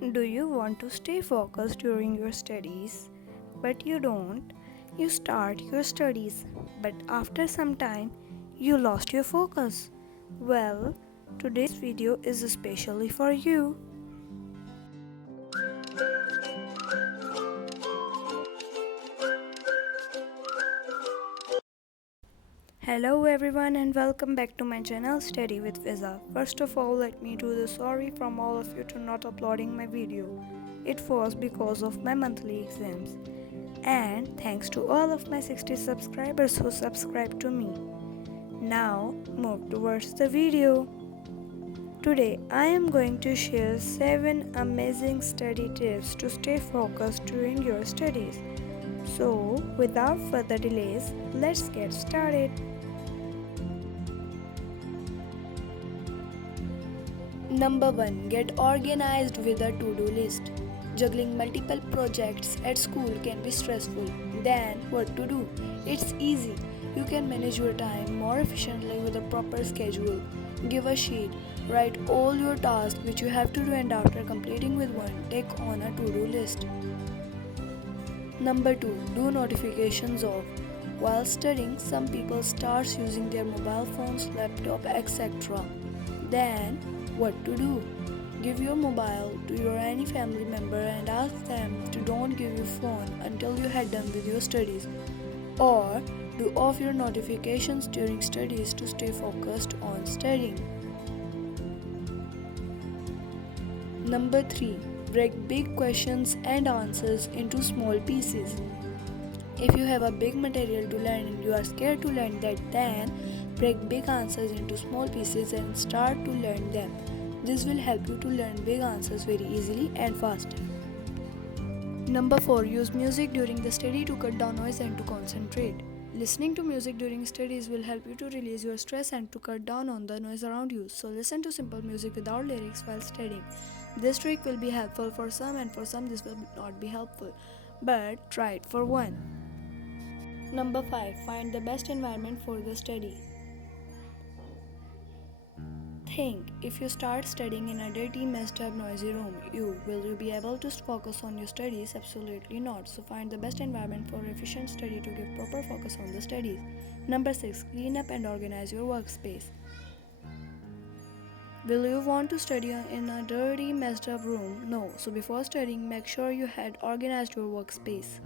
Do you want to stay focused during your studies, but you don't? You start your studies, but after some time, you lost your focus. Well, today's video is especially for you. Hello everyone and welcome back to my channel Study with Fiza. First of all, let me do the sorry from all of you to not uploading my video. It was because of my monthly exams. And thanks to all of my 60 subscribers who subscribed to me. Now move towards the video. Today I am going to share 7 amazing study tips to stay focused during your studies. So without further delays, let's get started. Number 1. Get organized with a to-do list. Juggling multiple projects at school can be stressful. Then, what to do? It's easy. You can manage your time more efficiently with a proper schedule. Give a sheet. Write all your tasks which you have to do, and after completing with one, take on a to-do list. Number 2. Do notifications off. While studying, some people start using their mobile phones, laptop, etc. Then, what to do? Give your mobile to your any family member and ask them to don't give your phone until you had done with your studies. Or do off your notifications during studies to stay focused on studying. Number 3. Break big questions and answers into small pieces. If you have a big material to learn and you are scared to learn that, then break big answers into small pieces and start to learn them. This will help you to learn big answers very easily and fast. Number 4. Use music during the study to cut down noise and to concentrate. Listening to music during studies will help you to release your stress and to cut down on the noise around you. So listen to simple music without lyrics while studying. This trick will be helpful for some, and for some this will not be helpful. But try it for one. Number 5. Find the best environment for the study. Think, if you start studying in a dirty, messed up, noisy room, will you be able to focus on your studies? Absolutely not. So find the best environment for efficient study to give proper focus on the studies. Number 6. Clean up and organize your workspace. Will you want to study in a dirty, messed up room? No. So before studying, make sure you had organized your workspace.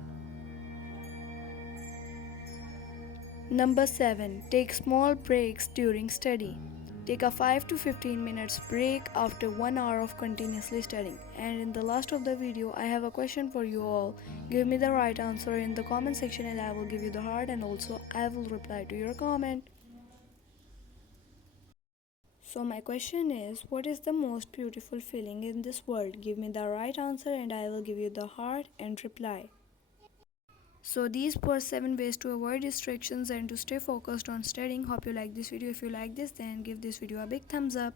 Number 7. Take small breaks during study. Take a 5 to 15 minutes break after 1 hour of continuously studying. And in the last of the video, I have a question for you all. Give me the right answer in the comment section and I will give you the heart, and also I will reply to your comment. So my question is, what is the most beautiful feeling in this world? Give me the right answer and I will give you the heart and reply. So these were 7 ways to avoid distractions and to stay focused on studying. Hope you like this video. If you like this, then give this video a big thumbs up.